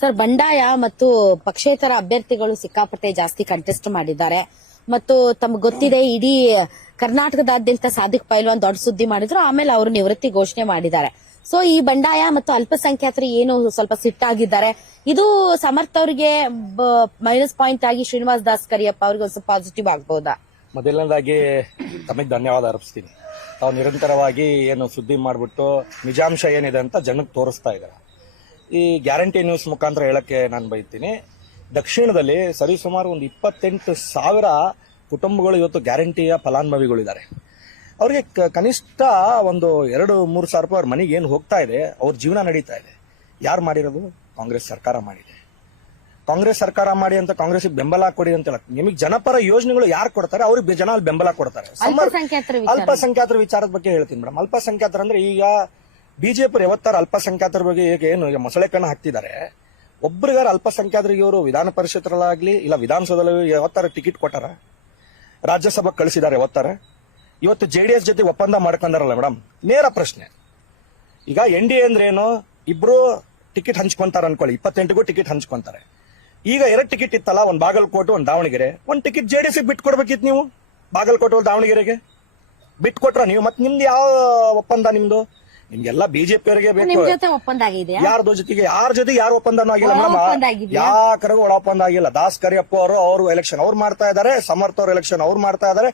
Sir, ಬಂಡಾಯ ಮತ್ತು ಪಕ್ಷೇತರ ಅಭ್ಯರ್ಥಿಗಳು ಸಿಕ್ಕಾಪಟ್ಟೆ ಜಾಸ್ತಿ ಕಂಟೆಸ್ಟ್ ಮಾಡಿದ್ದಾರೆ ಮತ್ತು ತಮ್ಗೆ ಗೊತ್ತಿದೆ ಇಡೀ ಕರ್ನಾಟಕದಾದ್ಯಂತ ಸಾದಿಕ್ ಪೈಲ್ವಾನ್ ದೊಡ್ಡ ಸುದ್ದಿ ಮಾಡಿದ್ರು. ಆಮೇಲೆ ಅವರು ನಿವೃತ್ತಿ ಘೋಷಣೆ ಮಾಡಿದ್ದಾರೆ. ಸೊ ಈ ಬಂಡಾಯ ಮತ್ತು ಅಲ್ಪಸಂಖ್ಯಾತರು ಏನು ಸ್ವಲ್ಪ ಸಿಟ್ಟಾಗಿದ್ದಾರೆ, ಇದು ಸಮರ್ಥ ಅವರಿಗೆ ಮೈನಸ್ ಪಾಯಿಂಟ್ ಆಗಿ ಶ್ರೀನಿವಾಸ್ ದಾಸ್ ಕರಿಯಪ್ಪ ಅವ್ರಿಗೆ ಒಂದು ಪಾಸಿಟಿವ್ ಆಗಬಹುದಾ? ಮೊದಲನೇದಾಗಿ ತಮಗೆ ಧನ್ಯವಾದ ಅರ್ಪಿಸ್ತೀನಿ. ತಾವು ನಿರಂತರವಾಗಿ ಏನು ಸುದ್ದಿ ಮಾಡಿಬಿಟ್ಟು ನಿಜಾಂಶ ಏನಿದೆ ಅಂತ ಜನಕ್ಕೆ ತೋರಿಸ್ತಾ ಇದ್ದಾರೆ. ಈ ಗ್ಯಾರಂಟಿ ನ್ಯೂಸ್ ಮುಖಾಂತರ ಹೇಳಕ್ಕೆ ನಾನು ಬಯಸ್ತೀನಿ, ದಕ್ಷಿಣದಲ್ಲಿ ಸರಿಸುಮಾರು ಒಂದು 28,000 ಕುಟುಂಬಗಳು ಇವತ್ತು ಗ್ಯಾರಂಟಿಯ ಫಲಾನುಭವಿಗಳಿದ್ದಾರೆ. ಅವರಿಗೆ ಕನಿಷ್ಠ ಒಂದು 2-3 ಸಾವಿರ ರೂಪಾಯಿ ಅವ್ರ ಮನೆಗೆ ಏನು ಹೋಗ್ತಾ ಇದೆ, ಅವ್ರ ಜೀವನ ನಡೀತಾ ಇದೆ. ಯಾರು ಮಾಡಿರೋದು? ಕಾಂಗ್ರೆಸ್ ಸರ್ಕಾರ ಮಾಡಿದೆ. ಕಾಂಗ್ರೆಸ್ ಸರ್ಕಾರ ಮಾಡಿ ಅಂತ ಕಾಂಗ್ರೆಸ್ಗೆ ಬೆಂಬಲ ಕೊಡಿ ಅಂತ ಹೇಳಕ್, ನಿಮಗೆ ಜನಪರ ಯೋಜನೆಗಳು ಯಾರು ಕೊಡ್ತಾರೆ ಅವ್ರಿಗೆ ಜನ ಅಲ್ಲಿ ಬೆಂಬಲ ಕೊಡ್ತಾರೆ. ಅಲ್ಪಸಂಖ್ಯಾತರ ವಿಚಾರದ ಬಗ್ಗೆ ಹೇಳ್ತೀನಿ ಮೇಡಮ್. ಅಲ್ಪಸಂಖ್ಯಾತರ ಅಂದ್ರೆ ಈಗ ಬಿಜೆಪಿ ಯಾವತ್ತಾರ ಅಲ್ಪಸಂಖ್ಯಾತರ ಬಗ್ಗೆ ಏನು ಮೊಸಳೆ ಕಣ್ಣು ಹಾಕ್ತಿದ್ದಾರೆ. ಒಬ್ರಿಗಾರ ಅಲ್ಪಸಂಖ್ಯಾತರಿಗೆ ಇವರು ವಿಧಾನ ಪರಿಷತ್ತಲ್ಲಾಗ್ಲಿ ಇಲ್ಲ ವಿಧಾನಸೌಧದಲ್ಲಿ ಯಾವತ್ತಾರ ಟಿಕೆಟ್ ಕೊಟ್ಟಾರ? ರಾಜ್ಯಸಭಾ ಕಳಿಸಿದ್ದಾರೆ ಯಾವತ್ತಾರ? ಇವತ್ತು JDS ಜೊತೆ ಒಪ್ಪಂದ ಮಾಡ್ಕೊಂಡಾರಲ್ಲ ಮೇಡಮ್. ನೇರ ಪ್ರಶ್ನೆ, ಈಗ NDA ಅಂದ್ರೆ ಏನು? ಇಬ್ರು ಟಿಕೆಟ್ ಹಂಚ್ಕೊಂತಾರ ಅನ್ಕೊಳ್ಳಿ, 28ಗೂ ಟಿಕೆಟ್ ಹಂಚ್ಕೊಂತಾರೆ. ಈಗ 2 ಟಿಕೆಟ್ ಇತ್ತಲ್ಲ, ಒಂದ್ ಬಾಗಲಕೋಟೆ ಒಂದ್ ದಾವಣಗೆರೆ. ಒಂದ್ ಟಿಕೆಟ್ JDS ಬಿಟ್ಟು ಕೊಡ್ಬೇಕಿತ್ತು ನೀವು. ಬಾಗಲಕೋಟೆ ದಾವಣಗೆರೆಗೆ ಬಿಟ್ಕೊಟ್ರ ನೀವು? ಮತ್ತೆ ನಿಮ್ದು ಯಾವ ಒಪ್ಪಂದ ನಿಮ್ದು? ನಿಮ್ಗೆಲ್ಲ ಬಿಜೆಪಿ ಅವರಿಗೆ ಬೇಕು. ಯಾರ ಜೊತೆಗೆ ಯಾರು ಒಪ್ಪಂದನೂ ಆಗಿಲ್ಲ ಮೇಡಮ್. ಯಾಕರಿಗೂ ಒಳ ಒಪ್ಪಂದ ಆಗಿಲ್ಲ. ದಾಸ್ ಕರಿಯಪ್ಪ ಅವರು ಎಲೆಕ್ಷನ್ ಅವ್ರು ಮಾಡ್ತಾ ಇದಾರೆ, ಸಮರ್ಥ ಅವ್ರ ಎಲೆಕ್ಷನ್ ಅವ್ರು ಮಾಡ್ತಾ ಇದಾರೆ.